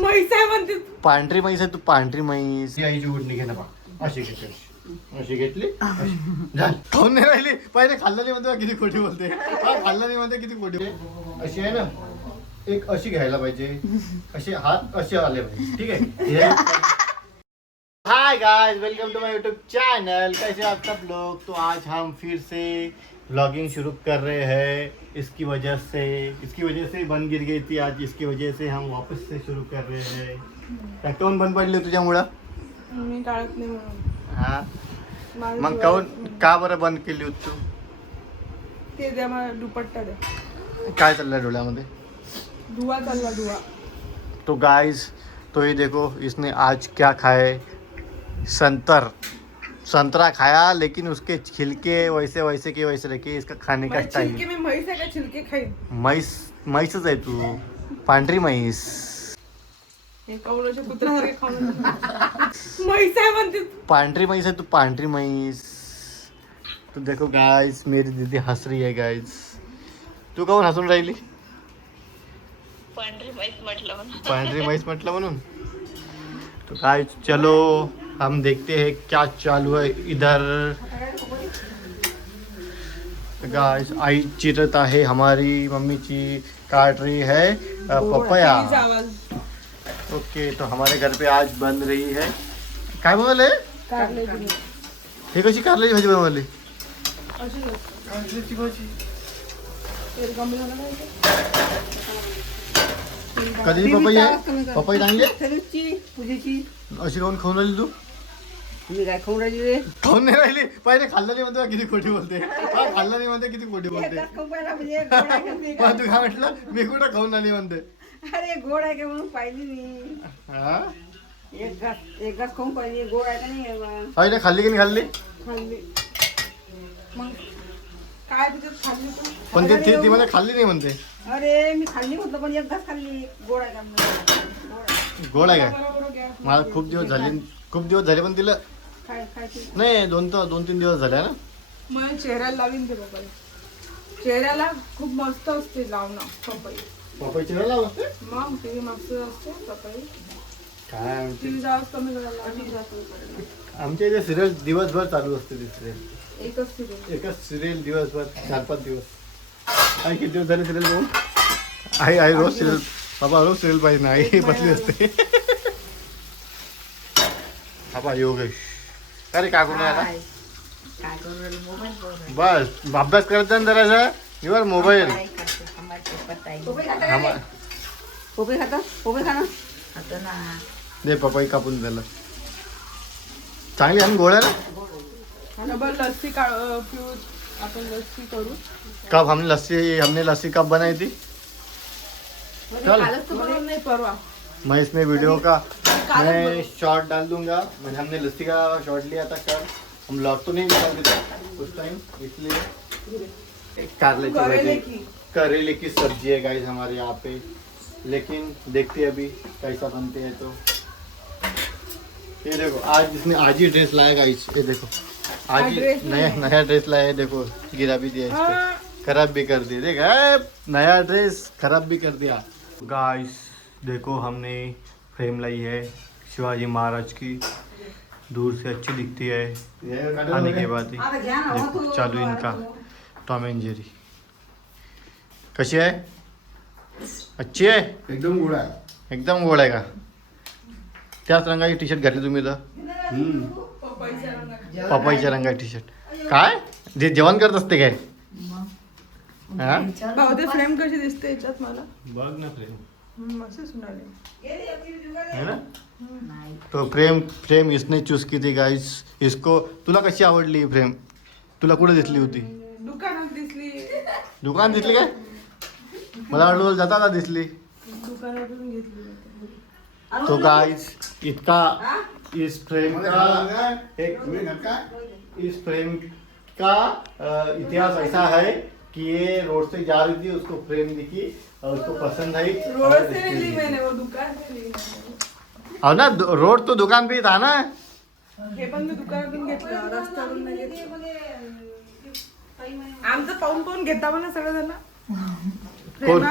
म्हैस आहे म्हणते. पांढरी म्हैस आहे तू, पांढरी म्हैस. आईची उडणी घे ना बा. अशी घेतली, अशी घेतली, खाऊन नाही राहिली. पहिले खाल्लं नाही म्हणते किती खोटी बोलते. खाल्लं नाही म्हणते किती खोटी बोलते. अशी आहे ना, एक अशी घ्यायला पाहिजे, असे हात असे आले पाहिजे. ठीक आहे. Hi guys, welcome to my YouTube channel. कैसे आप सब लोग? तो आज हम फिर से व्लॉगिंग शुरू कर रहे हैं. इसकी वजह से बंद गिर गई थी आज. इसकी वजह से हम वापस से शुरू कर रहे हैं. काऊन बंद पडली तुझ्यामुळं? मी काढत नाही म्हणून. हा, मग काऊन का बरं बंद केली होती तू? ते द्या मला दुपट्टा द्या. काय चाललंय डोळ्यामध्ये? धुवा चालला धुवा. तो गाइस, तो ये देखो इसने आज क्या खाए. संतरा खाया, लेकिन उसके छिलके वैसे के वैसे रखे. इसका खाने का स्टाइल. छिलके में म्हैस आहे का? छिलके खाईन. म्हैसच आहे तू, पांढरी म्हैस. हे कौलाच्या कुत्र्यासारखे खाऊन म्हैस आहे म्हणते. पांढरी म्हैस आहे तू, पांढरी म्हैस. तो देखो गाइस, मेरी दीदी हंस रही है गाइस. तू काऊन हसून राहिली? पांढरी म्हैस म्हटलं म्हणून. तो गाइस चलो हम देखते हैं क्या चालू है इधर. गाइस आई चिरत आहे हमारी मम्मीची, काट रही है पपया. ओके, तो हमारे घर पे आज बन रही है. काय बनवले? हे कशी कारल्याची भाजी बनवली? कारल्याची भाजी कधी पपई आहे? पपई चांगली आहे? अशी काऊन खाऊन राहिली तू? काय खाऊन राहिली रे? खाऊन नाही राहिली. पहिले खाल्लं नाही म्हणते किती खोटी बोलते. खाल्लं नाही म्हणते किती खोटी बोलते. तू काय म्हटलं? मी कुठं खाऊन आली म्हणते. अरे गोड आहे का म्हणून पाहिली मी. हा, एक घास खाऊन पाहिली. गोड आहे का नाही? आई खाल्ली की नाही खाल्ली? खाल्ली. मग काय त्याच्यात खाल्ली तू? पण ती मला खाल्ली नाही म्हणते. अरे मी खाल्ली म्हटलं, पण एक घास खाल्ली. गोड आहे का म्हणून? गोड आहे का? मला खूप दिवस झाले पण तिला नाही. 2-3 दिवस झाले ना. मला चेहऱ्याला लावीन ते पपई. चेहऱ्याला खूप मस्त असते लावणं पपई. पपई चिरायला लावते मग ती मस्त असते पपई. काय? ती जास्त कमी करायला. आमच्या इथे सिरियल दिवसभर चालू असते. ती सिरियल एकच सिरियल दिवसभर 4-5 दिवस. आई किती दिवस झाले सिरियल बघून? आई रोज सिरियल. बाबा रोज सिरियल पाहिजे ना. आई बसली असते. बाबा योगेश, अरे काय करून आता? बस अभ्यास करत जा ना जरासा. Your mobile. पोपई खाता? पोपई खा ना. दे पपई कापून त्याला. चांगली आणि गोळ्या ना. लस्सी पिऊ आपण. लस्सी करू. कब हमने लस्सी कब बनाई थी? चल, नहीं परवा. मैं इसमें वीडियो का मैं शॉर्ट डाल दूंगा. मैंने हमने लस्सी का शॉर्ट लिया था कल. हम ब्लॉग तो नहीं निकालते थे उस टाइम, इसलिए. करेले की सब्जी है गाइस हमारे यहाँ पे. लेकिन देखते हैं अभी कैसा बनते हैं. तो ये देखो, आज ही ड्रेस लाया गाइस. ये देखो आज ही नया ड्रेस लाया है. देखो गिरा भी दिया इसको, खराब भी कर दिया. देख, नया ड्रेस खराब भी कर दिया. गाइस देखो, हमने फ्रेम लाई है शिवाजी महाराज की. दूर से अच्छी दिखती है, आने के बाद ही देखो चालू इनका टॉम एंड जेरी. कशी आहे? अच्छी आहे. एकदम गोड आहे. एकदम गोड आहे का? त्याच रंगाची टी शर्ट घातली तुम्ही तर. पपईच्या रंगाची टी शर्ट. काय जे जेवण करत असते काय? हा, भाऊ ते फ्रेम कशी दिसते याच्यात मला? बघ ना फ्रेम. मस्त सुनाले है ना. तो फ्रेम इसने चूज की थी गाइस. इसको तुला कशी आवडली फ्रेम? तुला कुठे दिसली होती? दुकानात दिसली. दुकान दिसली काय? मला वाटलं जाता दिसली. दुकानातून घेतली. तो गाइस इतका इस फ्रेम का इतिहास ऐसा है कि ये रोड से जा रही थी, उसको फ्रेम दिखी और उसको पसंद आई. रोड से नहीं ली मैंने, वो दुकान से ली. और ना रोड तो दुकान पे ही था ना. हे पण मी दुकानातून घेतलं, रस्त्यावरून नाही घेतलं. आमचं पाहून घेता पण सगळं जण. कौन?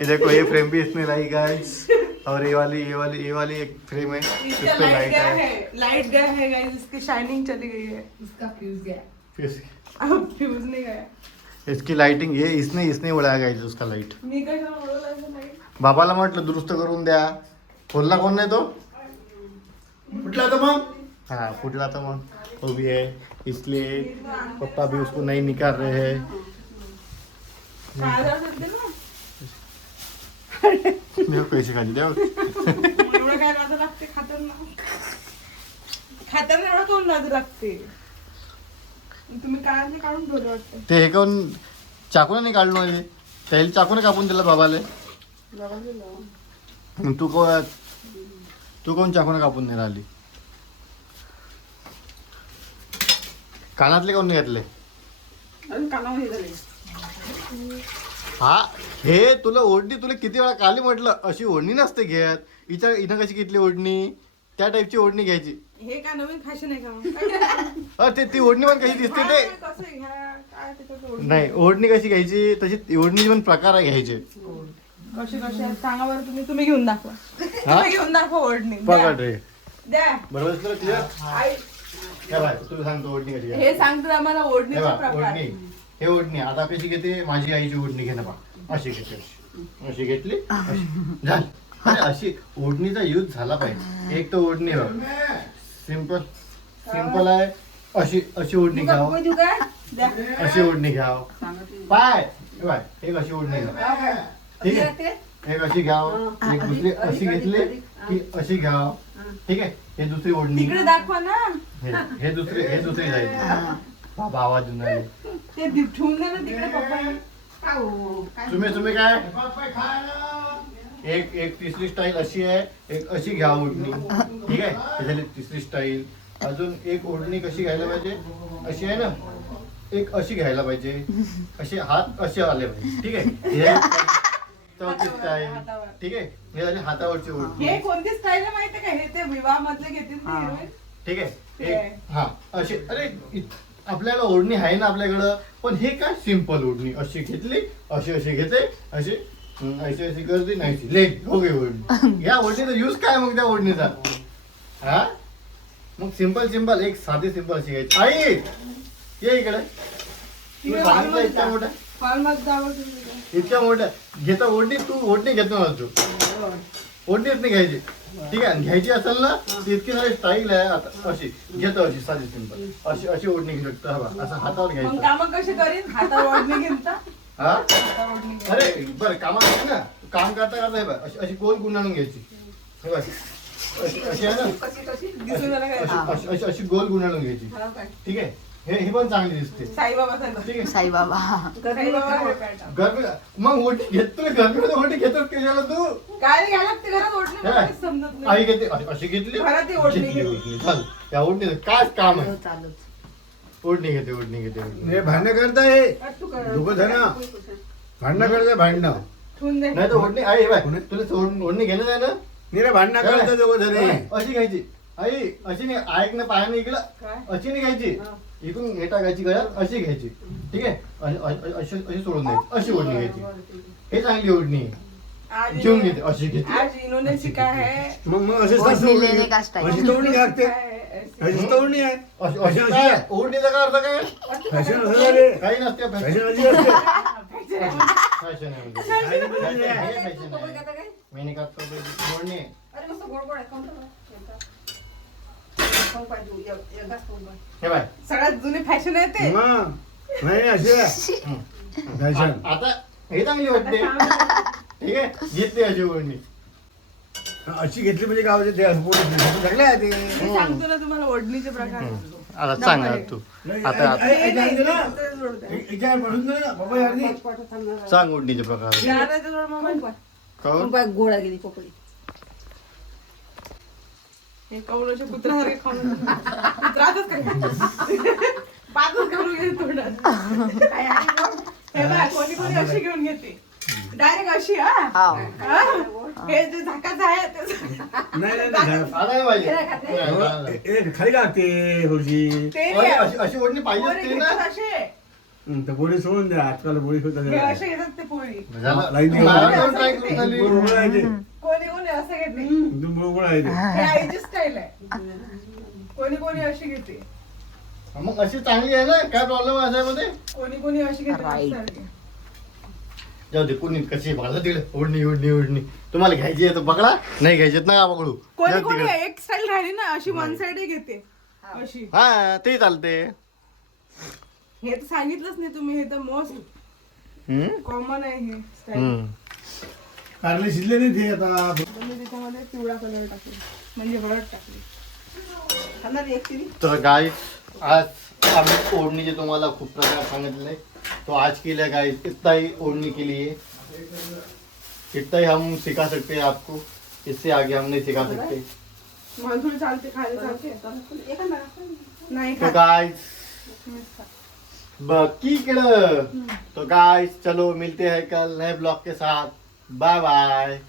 ये देखो, ये फ्रेम भी इसने लाई गाइस. और ये वाली एक फ्रेम है, इस इसका पे लाइट लाइट गया है। है, लाइट गया है गाइस, इसकी शाइनिंग चली गई है, इसका फ्यूज गया. अब फ्यूज नहीं गया. इसकी लाइटिंग ये इसने उडाया गाईज उसका लाईट. मी काय लाईट. बाबाला म्हटलं दुरुस्त करून द्या, खोलला कोण नाही तो, फुटला तर मग हाँ फुटला तो मग वो भी है, इसलिए पापा भी उसको नहीं निकाल रहे हैं. काय झालं ते ना, देव पैसे खाली देव. एवढं काय लाज लागते खाताना एवढं कोण लाज लागते. तुम्ही काढायचे काढून ठेवले वाटतं. ते हे कोण चाकूने नाही काढलो आहे, त्याला चाकूने कापून दिला बाबाले. मग तू कोण चाकूने कापून नाही राहिली. कानातले कोण नाही घेतले. अजून कानावर हे झाले. हा हे तुला ओढणी तुला किती वेळा काली म्हटलं अशी ओढणी नसते घेत. हिनं कशी घेतली ओढणी, त्या टाईपची ओढणी घ्यायची. हे काय नवीन फॅशन आहे का मग? ती ओढणी पण कशी दिसते ते कसं घ्या काय त्याच्यात ओढणी? नाही. ओढणी कशी घ्यायची तशी ओढणीचे पण प्रकार आहे घ्यायचे. कशी आहेत सांगा बरं. तुम्ही घेऊन दाखवा. तुम्ही घेऊन दाखवा ओढणी. पकड रे. द्या. बरोबर तुला क्लिअर. आई काय बाय तुला सांगतो ओढणी कशी हे सांगतात आम्हाला हे ओढणीचा बघ, प्रकार. ओढणी हे ओढणी आता कशी घेते, माझी आईची ओढणी घे ना बा, अशी घेते, अशी घेतली अशी. झाली. अरे अशी ओढणीचा यूज झाला पाहिजे. एक तर ओढणी सिंपल आहे, अशी अशी ओढणी घ्याव, पोय देऊ काय? द्या. अशी ओढणी घ्याव. पाय हे बाय एक अशी ओढणी घ्याव, ठीक आहे. एक अशी घ्याव, एक दुसरी अशी घेतली की अशी घ्याव, ठीक आहे. हे दुसरी ओढणी, तिकडे दाखवा ना. हे दुसरी जायची. बाबा आवाज देऊन राहिले. ते ठेवून द्या ना तिकडे पप्पा. तुम्ही काय एक तिसरी स्टाईल अशी आहे, एक अशी घ्या ओढणी, ठीक आहे. हे झाली तिसरी स्टाईल. अजून एक ओढणी कशी घ्यायला पाहिजे, अशी आहे ना, एक अशी घ्यायला पाहिजे, असे हात असे आले पाहिजे, ठीक आहे. हे चौथी स्टाईल, ठीक आहे. हे झाली हातावरची ओढणी, हे कोणती स्टाईल आहे माहिती का? हे ते विवाह मधले घेतील ते heroine. ठीक आहे. एक हा अशी, अरे आपल्याला ओढणी आहे ना आपल्याकडं, पण हे काय सिंपल ओढणी, अशी घेतली, अशी घेते, अशी अशी करते, नाही ले हो गई ओढणी. या ओढणीचा यूज काय मग त्या ओढणीचा, हा मग सिंपल एक साधी सिंपल अशी घ्यायची. आई ये इकडे, तुला सांगितलं इतक्या मोठ्या हॉलमध्ये जावं तुम्ही. इतक्या मोठ्या घेता ओढणी, तू ओढणी घेतो ना तू, ओढणीच नाही घ्यायची, ठीक आहे. घ्यायची असेल ना ती इतकी सारी स्टाईल आहे. आता अशी घेतो, अशी साधी सिंपल अशी ओढणी घेऊ शकतो. हा असं हातावर मग घ्यायचं. कामं कशी करीन? हातावर ओढणी घेऊन तर. हा हातावर ओढणी घेऊन. अरे बरं कामात आहे ना, काम करता हे बघ अशी गोल गुंडाळून घ्यायची. हे बघ अशी आहे ना, दिसून आलं काय? अशी गोल गुंडाळून घ्यायची, हा काय? ठीक आहे. हे पण चांगली दिसते, साईबाबा साहेब. ठीक आहे. साईबाबा साईबाबा हे pattern. गरमी मग ओढणी घेतो, गरमी ओढणी घेतो कशाला तू. काय घ्यायला लागते घरात ओढणी? मला काहीच समजत आई नाही. घेते अशी घेतली, घरात ती ओढणी घेतली घेतली. ओढणी. चल त्या ओढणीचं काय काम आहे. चालूच. ओढणी घेते ओढणी. हे भांडणं करताय, अरे तू कर. दोघं जण भांडणं करताय, भांडणं ठेवून दे. नाही तर ओढणी आई बाय तुला ओढणी घेणं आहे ना, निरे भांडणं करताय दोघं जण. अशी घ्यायची. आई अशी नाही, ऐक ना पायाने इकडं काय? अशी नाही घ्यायची, इकडून हे टाकायची गळ्यात, अशी घ्यायची, ठीक आहे. अशी सोडून द्यायची, अशी ओढणी घ्यायची. हे चांगली ओढणी आहे. आज घेऊन घेते अशी घेते. आज इन्होंने सिखा है. मग असेच ओढणी लेणे का स्टाईल. अशी तोडणी लागते, ऐसे. अशी तोडणी आहे. अशी काय? ओढणीचा काय अर्थ काय? फॅशन असं झाले, काही नसते फॅशन अशी असते. फॅशन आहे म्हणजे. काय नाही बदलले आहे. हे फॅशन आहे. मी नाही खात तो ओढणी आहे. अरे मस्त गोड गोड आहे. खाऊन तर खाऊ पाहिजे. एक घास खाऊन पाहिजे. हे बाय सगळ्यात जुनी फॅशन आहे ते. मग नाही अशी आहे फॅशन. आता हे चांगली वाटते, ठीक आहे. घेतली अशी ओढणी. अशी घेतली म्हणजे काय होते, ते असं पोट चांगलं आहे ते. मी सांगतो ना तुम्हाला ओढणीचे प्रकार. आता सांग ना तू, आता सांग ओढणीचे प्रकार. दादाच्या जवळ मोबाईल पाय. काहून? गोळा गेली पोपडी. हे कौलाच्या कुत्र्यासारखे खाऊन कुत्रातच काय पाचच घालून घेते तोंडात. हे बघ कोणी अशी घेऊन घेते डायरेक्ट अशी. हाव. हे जे झाकाचं आहे ते नाही नाही नाही. आता नाही पाहिजे. ए, खाली लागते थोडीशी. ते अरे, अशी ओढणी पाहिजे पोरी असते घेतात ना. असे. तर पोळी सोडून द्या, आजकाल पोळी हे होतात. असे घेतात ते पोळी. झालं. लाईन मला पण try करून झाली. बरोबर आहे ते. कोणी असं घेते एकदम बरोबर आहे ते. हे आईची स्टाईल आहे. कोणी कोणी अशी घेते, मग अशी चांगली आहे ना, काय प्रॉब्लेम आहे याच्यामध्ये? कोणी कोणी अशी घेते सारखी. जाऊ दे, कोणी कशी बघा तिकडे ओढणी ओढणी ओढणी. तुम्हाला घ्यायची आहे तर पकडा, नाही घ्यायची आहेत ना पकडू. कोणी जाऊ कोणी तिकडे. एक स्टाईल राहिली ना अशी वन साइड घेते अशी. हा ते चालते. हे तर सांगितलंच नाही तुम्ही, हे तर मोस्ट हम्म? कॉमन आहे हे स्टाईल. हम्म. कारले शिजले नाही ते आता. मी त्याच्यामध्ये पिवळा कलर टाकले, म्हणजे हळद टाकली. खाणार एक तरी तर गाईस, आज आम्ही ओढणीचे तुम्हाला खूप प्रकार सांगितले. तो आज के लिए गाइस इतना ही ओढ़नी के लिए, इतना ही हम सिखा सकते हैं आपको. इससे आगे हम नहीं सिखा सकते. माणसुली चालते, खायला चालते एखादा नाही तो खात. गाइस बाकी तो गाइस चलो मिलते हैं कल नए ब्लॉग के साथ. Bye bye.